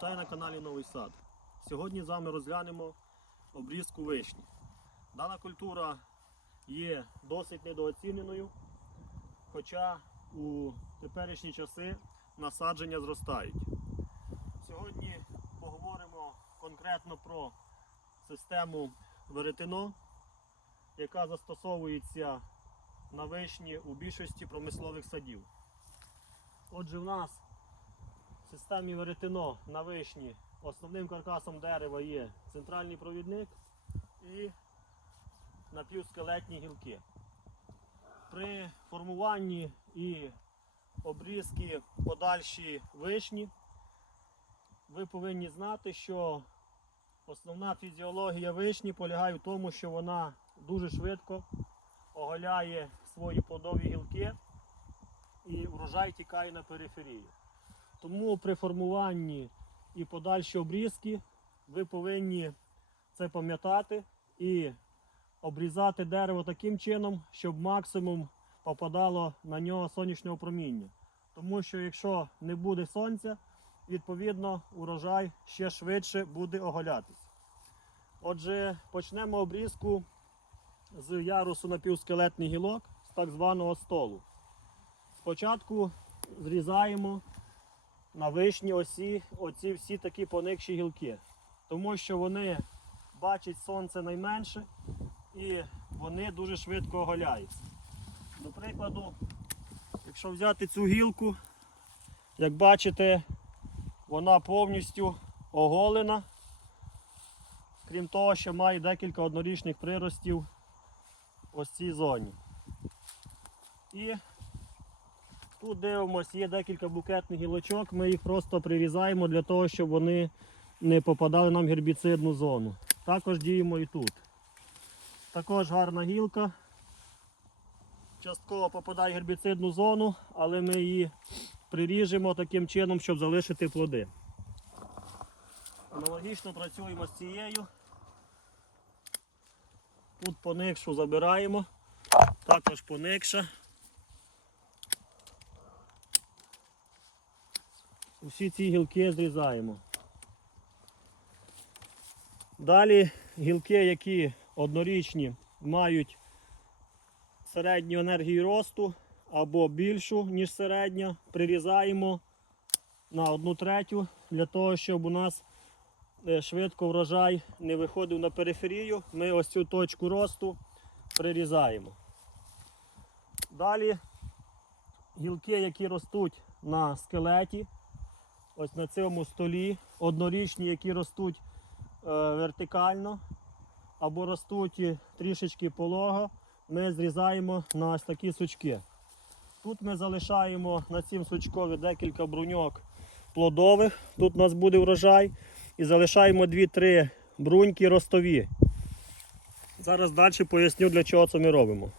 Вітаю на каналі Новий Сад. Сьогодні з вами розглянемо обрізку вишні. Дана культура є досить недооціненою, хоча у теперішні часи насадження зростають. Сьогодні поговоримо конкретно про систему веретено, яка застосовується на вишні у більшості промислових садів. Отже, в нас в системі веретено на вишні основним каркасом дерева є центральний провідник і напівскелетні гілки. При формуванні і обрізки подальші вишні ви повинні знати, що основна фізіологія вишні полягає в тому, що вона дуже швидко оголяє свої плодові гілки і врожай тікає на периферію. Тому при формуванні і подальші обрізки ви повинні це пам'ятати і обрізати дерево таким чином, щоб максимум попадало на нього сонячного проміння. Тому що якщо не буде сонця, відповідно урожай ще швидше буде оголятись. Отже, почнемо обрізку з ярусу напівскелетний гілок з так званого столу. Спочатку зрізаємо на вишні осі оці всі такі поникші гілки, тому що вони бачать сонце найменше і вони дуже швидко оголяються. До прикладу, якщо взяти цю гілку, як бачите, вона повністю оголена. Крім того, що має декілька однорічних приростів ось цій зоні. І Тут дивимося, є декілька букетних гілочок, ми їх просто прирізаємо для того, щоб вони не попадали нам в гербіцидну зону. Також діємо і тут. Також гарна гілка. Частково попадає в гербіцидну зону, але ми її приріжемо таким чином, щоб залишити плоди. Аналогічно працюємо з цією. Тут поникшу забираємо, також поникша. Усі ці гілки зрізаємо. Далі гілки, які однорічні, мають середню енергію росту або більшу, ніж середня, прирізаємо на одну третю для того, щоб у нас е, швидко врожай не виходив на периферію. Ми ось цю точку росту прирізаємо. Далі гілки, які ростуть на скелеті, ось на цьому столі, однорічні, які ростуть е, вертикально або ростуть трішечки полого, ми зрізаємо на ось такі сучки. Тут ми залишаємо на цім сучкові декілька бруньок плодових, тут у нас буде врожай, і залишаємо 2-3 бруньки ростові. Зараз далі поясню, для чого це ми робимо.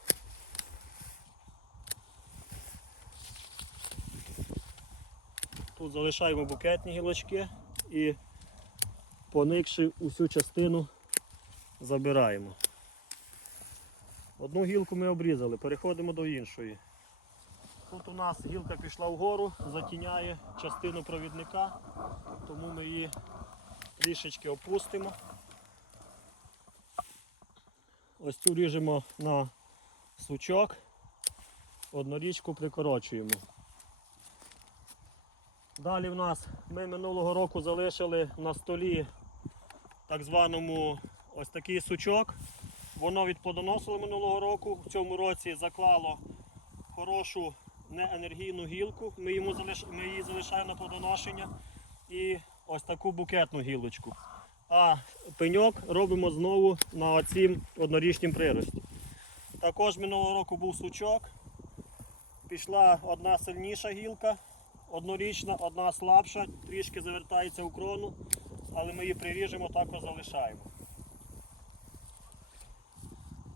Залишаємо букетні гілочки і поникши усю частину забираємо. Одну гілку ми обрізали, переходимо до іншої. Тут у нас гілка пішла вгору, затіняє частину провідника, тому ми її трішечки опустимо. Ось цю ріжемо на сучок, однорічку прикорочуємо. Далі в нас ми минулого року залишили на столі так званому ось такий сучок. Воно відплодоносило минулого року. В цьому році заклало хорошу неенергійну гілку. Ми, йому залиш... ми її залишаємо на плодоношення і ось таку букетну гілочку. А пеньок робимо знову на оцім однорічнім прирості. Також минулого року був сучок. Пішла одна сильніша гілка, однорічна, одна слабша, трішки завертається у крону, але ми її приріжемо, також залишаємо.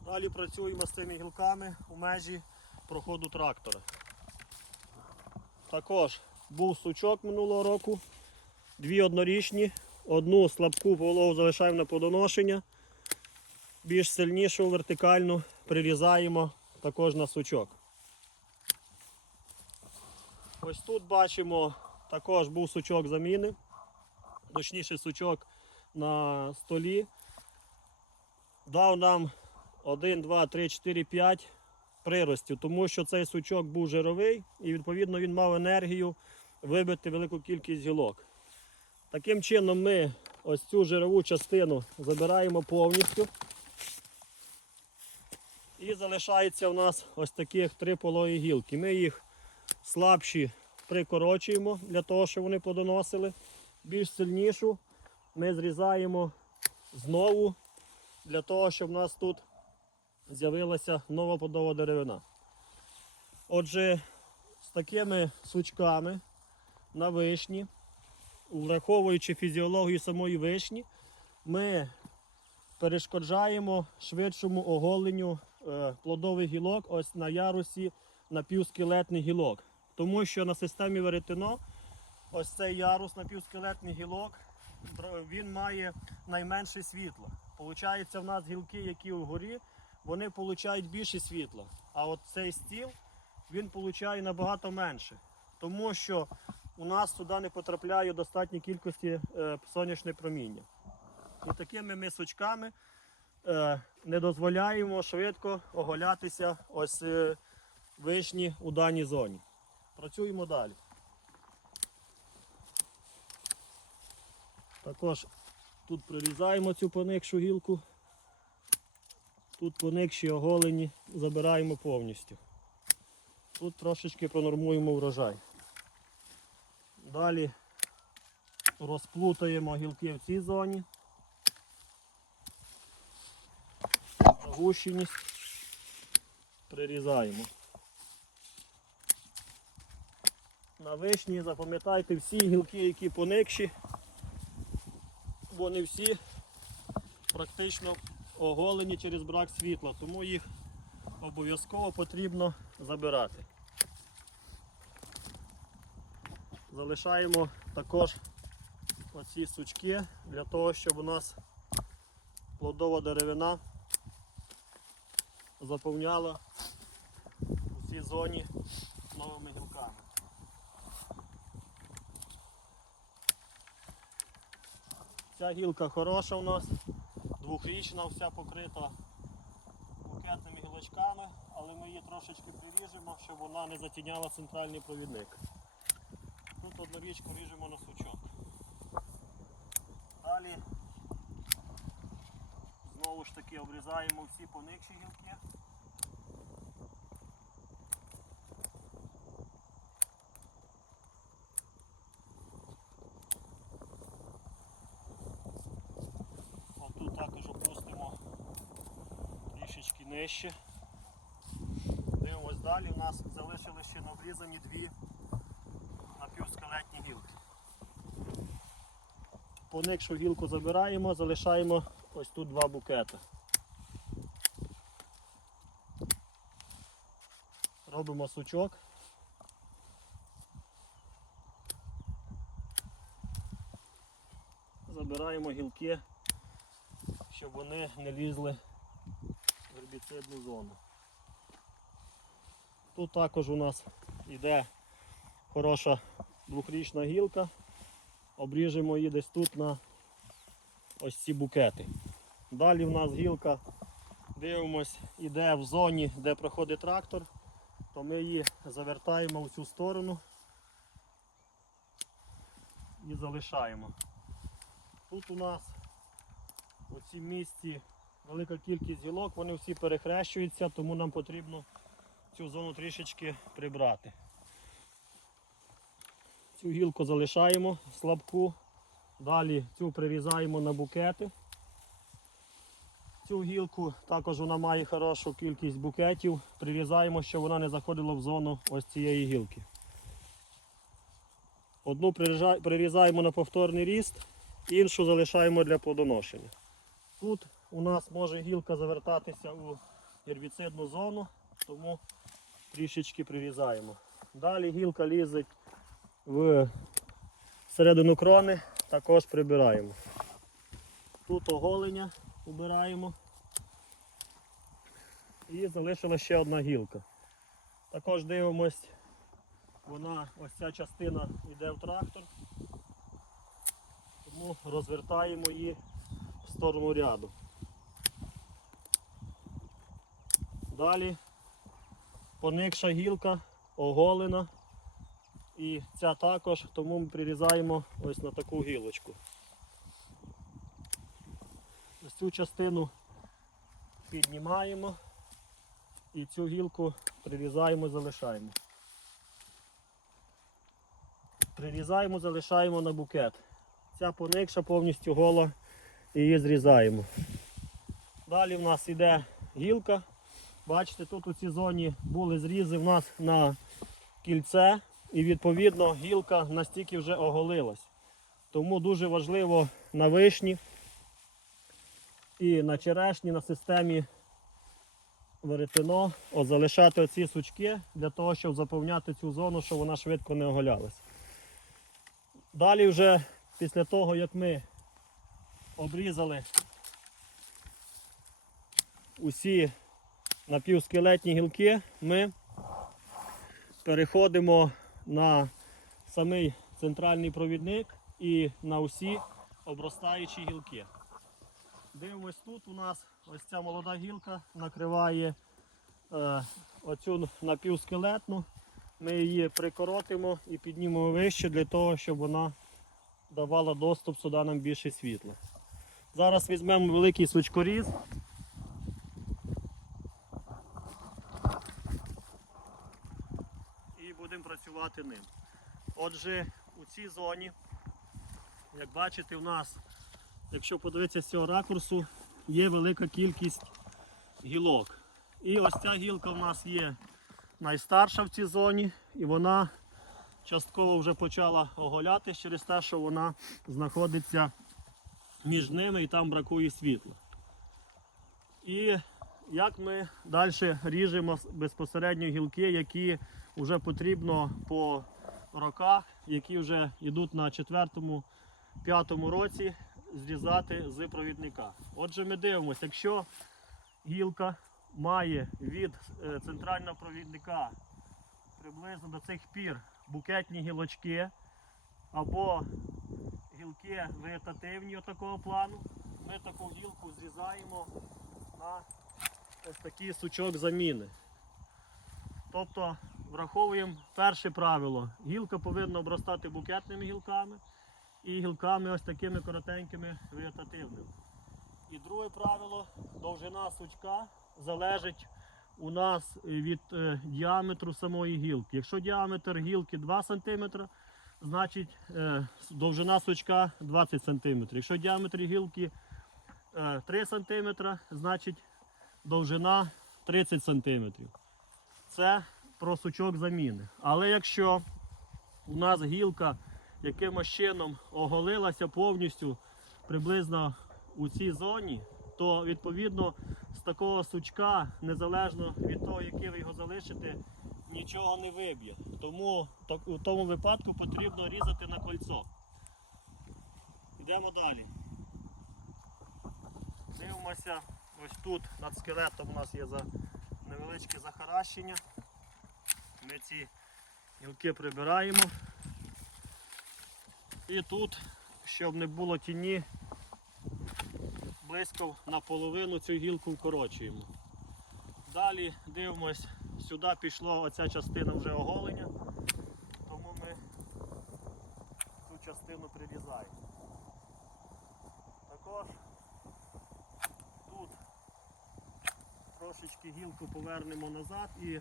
Далі працюємо з цими гілками у межі проходу трактора. Також був сучок минулого року, дві однорічні, одну слабку вологу залишаємо на плодоношення, більш сильнішу вертикальну прирізаємо також на сучок. Ось тут бачимо, також був сучок заміни. точніше сучок на столі, дав нам 1, 2, 3, 4, 5 приростів, тому що цей сучок був жировий і відповідно він мав енергію вибити велику кількість гілок. Таким чином ми ось цю жирову частину забираємо повністю. І залишається у нас ось таких три пологі гілки. Ми їх слабші прикорочуємо для того, щоб вони плодоносили. Більш сильнішу ми зрізаємо знову для того, щоб у нас тут з'явилася нова плодова деревина. Отже, з такими сучками на вишні, враховуючи фізіологію самої вишні, ми перешкоджаємо швидшому оголенню е, плодових гілок ось на ярусі напівскелетних гілок. Тому що на системі веретено ось цей ярус напівскелетних гілок він має найменше світла. Получається, в нас гілки, які вгорі, вони получають більше світла. А от цей стіл він получає набагато менше. Тому що у нас туди не потрапляє достатньої кількості е, сонячне проміння. І такими ми сучками е, не дозволяємо швидко оголятися ось е, вишні у даній зоні. Працюємо далі. Також тут прорізаємо цю поникшу гілку. Тут поникші оголені забираємо повністю. Тут трошечки пронормуємо врожай. Далі розплутаємо гілки в цій зоні. Гущеність прирізаємо. На вишні запам'ятайте всі гілки, які поникші, вони всі практично оголені через брак світла, тому їх обов'язково потрібно забирати. Залишаємо також оці сучки для того, щоб у нас плодова деревина заповняла усі зоні новими гілками. Ця гілка хороша у нас, двохрічна, вся покрита букетними гілочками, але ми її трошечки приріжемо, щоб вона не затіняла центральний провідник. Тут одну річку ріжемо на сучок. Далі знову ж таки обрізаємо всі поникші гілки. Отут також опустимо трішечки нижче. Дивимось далі, у нас залишилися ще обрізані дві напівскелетні гілки. Поникшу гілку забираємо, залишаємо ось тут два букети. Робимо сучок. Забираємо гілки, щоб вони не лізли гербіцидну зону. Тут також у нас йде хороша двохрічна гілка. Обріжемо її десь тут на ось ці букети. Далі в нас гілка, дивимось, іде в зоні, де проходить трактор, то ми її завертаємо в цю сторону і залишаємо. Тут у нас у цій місці велика кількість гілок, вони всі перехрещуються, тому нам потрібно цю зону трішечки прибрати. Цю гілку залишаємо слабку. Далі цю прирізаємо на букети. Цю гілку також вона має хорошу кількість букетів. Прирізаємо, щоб вона не заходила в зону ось цієї гілки. Одну прирізаємо на повторний ріст, іншу залишаємо для плодоношення. Тут у нас може гілка завертатися у гербіцидну зону, тому трішечки прирізаємо. Далі гілка лізить в середину крони, також прибираємо. Тут оголення убираємо. І залишилася ще одна гілка. Також дивимось, вона, ось ця частина йде в трактор. Тому розвертаємо її в сторону ряду. Далі поникша гілка, оголена. І ця також, тому ми прирізаємо ось на таку гілочку. Ось цю частину піднімаємо і цю гілку прирізаємо, залишаємо. Прирізаємо, залишаємо на букет. Ця поникша повністю гола, її зрізаємо. Далі в нас йде гілка. Бачите, тут у цій зоні були зрізи в нас на кільце, і відповідно гілка настільки вже оголилась. Тому дуже важливо на вишні і на черешні на системі веретено залишати оці сучки для того, щоб заповняти цю зону, щоб вона швидко не оголялась. Далі вже після того, як ми обрізали усі напівскелетні гілки, ми переходимо на самий центральний провідник і на усі обростаючі гілки. Дивимось тут у нас ось ця молода гілка накриває е, оцю напівскелетну. Ми її прикоротимо і піднімемо вище для того, щоб вона давала доступ сюди нам більше світла. Зараз візьмемо великий сучкоріз. І будемо працювати ним. Отже, у цій зоні, як бачите, у нас, якщо подивитися з цього ракурсу, є велика кількість гілок. І ось ця гілка у нас є найстарша в цій зоні, і вона частково вже почала оголятись через те, що вона знаходиться між ними і там бракує світла. І як ми далі ріжемо безпосередньо гілки, які вже потрібно по роках, які вже йдуть на четвертому, п'ятому році зрізати з провідника. Отже, ми дивимося, якщо гілка має від е, центрального провідника приблизно до цих пір букетні гілочки або гілки вегетативні такого плану, ми таку гілку зрізаємо на ось такий сучок заміни. Тобто враховуємо перше правило. Гілка повинна обростати букетними гілками і гілками ось такими коротенькими вегетативними. І друге правило, довжина сучка залежить у нас від е, діаметру самої гілки. Якщо діаметр гілки 2 см, значить е, довжина сучка 20 см. Якщо діаметр гілки е, 3 см, значить довжина 30 см. Це про сучок заміни. Але якщо у нас гілка якимось чином оголилася повністю приблизно у цій зоні, то відповідно з такого сучка, незалежно від того, який ви його залишите, нічого не виб'є. Тому так- у тому випадку потрібно різати на кольцо. Йдемо далі. Дивимося, ось тут над скелетом у нас є за невеличке захаращення. Ми ці гілки прибираємо. І тут, щоб не було тіні, близько наполовину цю гілку вкорочуємо. Далі дивимось, сюди пішла оця частина вже оголення, тому ми цю частину прирізаємо. Також тут трошечки гілку повернемо назад і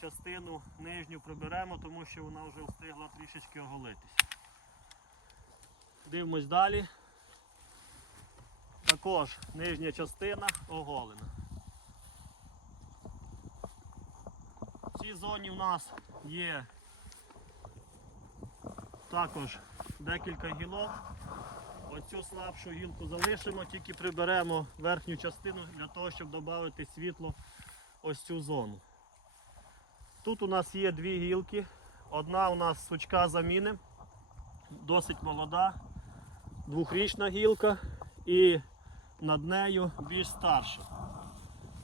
частину нижню приберемо, тому що вона вже встигла трішечки оголитись. Дивимось далі. Також нижня частина оголена. В цій зоні в нас є також декілька гілок. Оцю слабшу гілку залишимо, тільки приберемо верхню частину для того, щоб додати світло ось цю зону. Тут у нас є дві гілки. Одна у нас сучка заміни, досить молода, двохрічна гілка і над нею більш старша.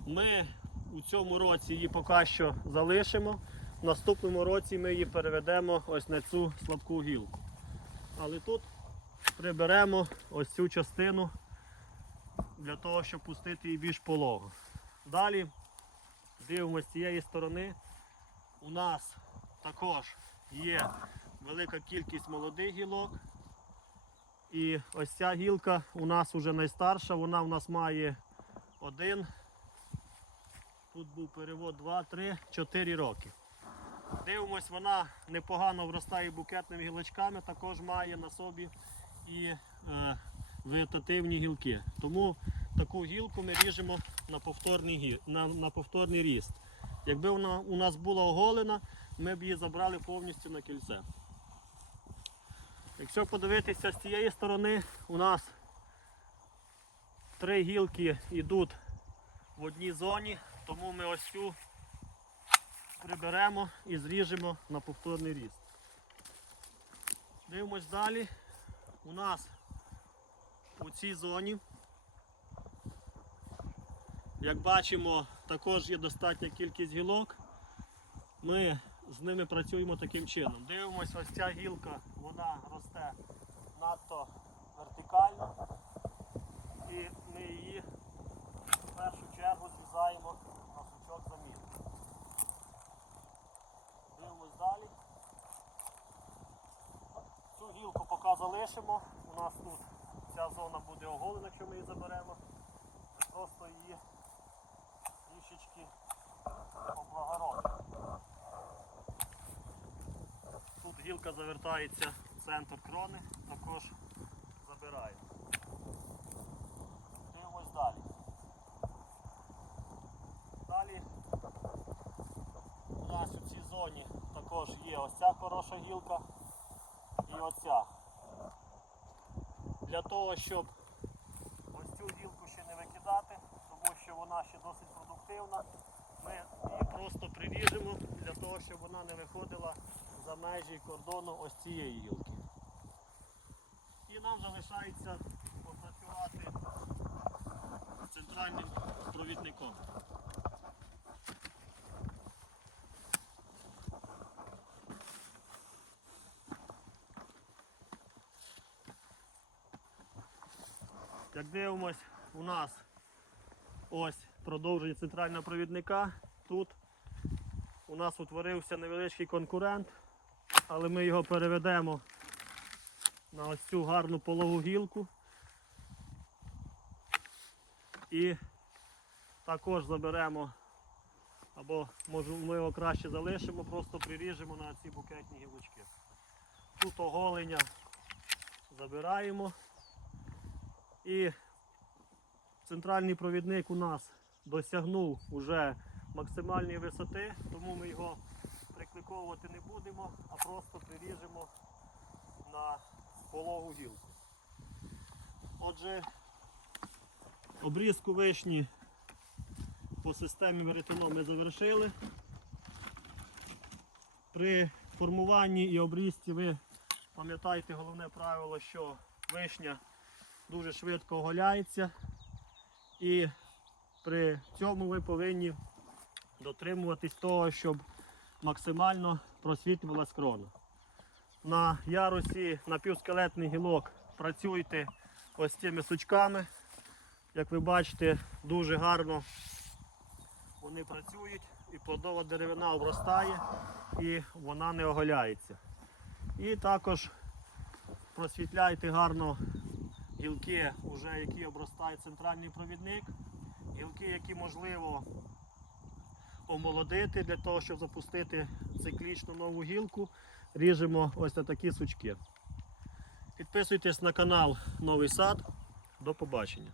Ми у цьому році її поки що залишимо. В наступному році ми її переведемо ось на цю слабку гілку. Але тут приберемо ось цю частину для того, щоб пустити її більш полого. Далі дивимося з цієї сторони. У нас також є велика кількість молодих гілок. І ось ця гілка у нас вже найстарша, вона у нас має один. Тут був перевод 2, 3, 4 роки. Дивимось, вона непогано вростає букетними гілочками, також має на собі і е, вегетативні гілки. Тому таку гілку ми ріжемо на повторний, на, на повторний ріст. Якби вона у нас була оголена, ми б її забрали повністю на кільце. Якщо подивитися з цієї сторони, у нас три гілки йдуть в одній зоні, тому ми ось цю приберемо і зріжемо на повторний ріст. Дивимось далі. У нас у цій зоні, як бачимо, також є достатня кількість гілок. Ми з ними працюємо таким чином. Дивимося, ось ця гілка, вона росте надто вертикально. І ми її в першу чергу зрізаємо на сучок заміни. Дивимось далі. Цю гілку поки залишимо. У нас тут ця зона буде оголена, якщо ми її заберемо. Просто її трішечки облагородимо. Тут гілка завертається в центр крони, також забираємо. Дивимось далі. Далі у нас у цій зоні також є ось ця хороша гілка і оця. Для того, щоб ось цю гілку ще не викидати, тому що вона ще досить продуктивна, ми її просто приріжемо для того, щоб вона не виходила за межі кордону ось цієї гілки. І нам залишається попрацювати центральним провідником. Як дивимось, у нас ось продовження центрального провідника. Тут у нас утворився невеличкий конкурент, але ми його переведемо на ось цю гарну пологу гілку. І також заберемо, або можливо краще залишимо, просто приріжемо на ці букетні гілочки. Тут оголення забираємо. І центральний провідник у нас досягнув уже максимальної висоти, тому ми його прикликовувати не будемо, а просто приріжемо на пологу гілку. Отже, обрізку вишні по системі веретено ми завершили. При формуванні і обрізці ви пам'ятаєте головне правило, що вишня дуже швидко оголяється. І при цьому ви повинні дотримуватись того, щоб максимально просвітлювалась крона. На ярусі напівскелетний гілок працюйте ось цими сучками. Як ви бачите, дуже гарно вони працюють і плодова деревина обростає і вона не оголяється. І також просвітляйте гарно гілки, вже які обростає центральний провідник, гілки, які можливо омолодити для того, щоб запустити циклічну нову гілку, ріжемо ось на такі сучки. Підписуйтесь на канал Новий Сад. До побачення.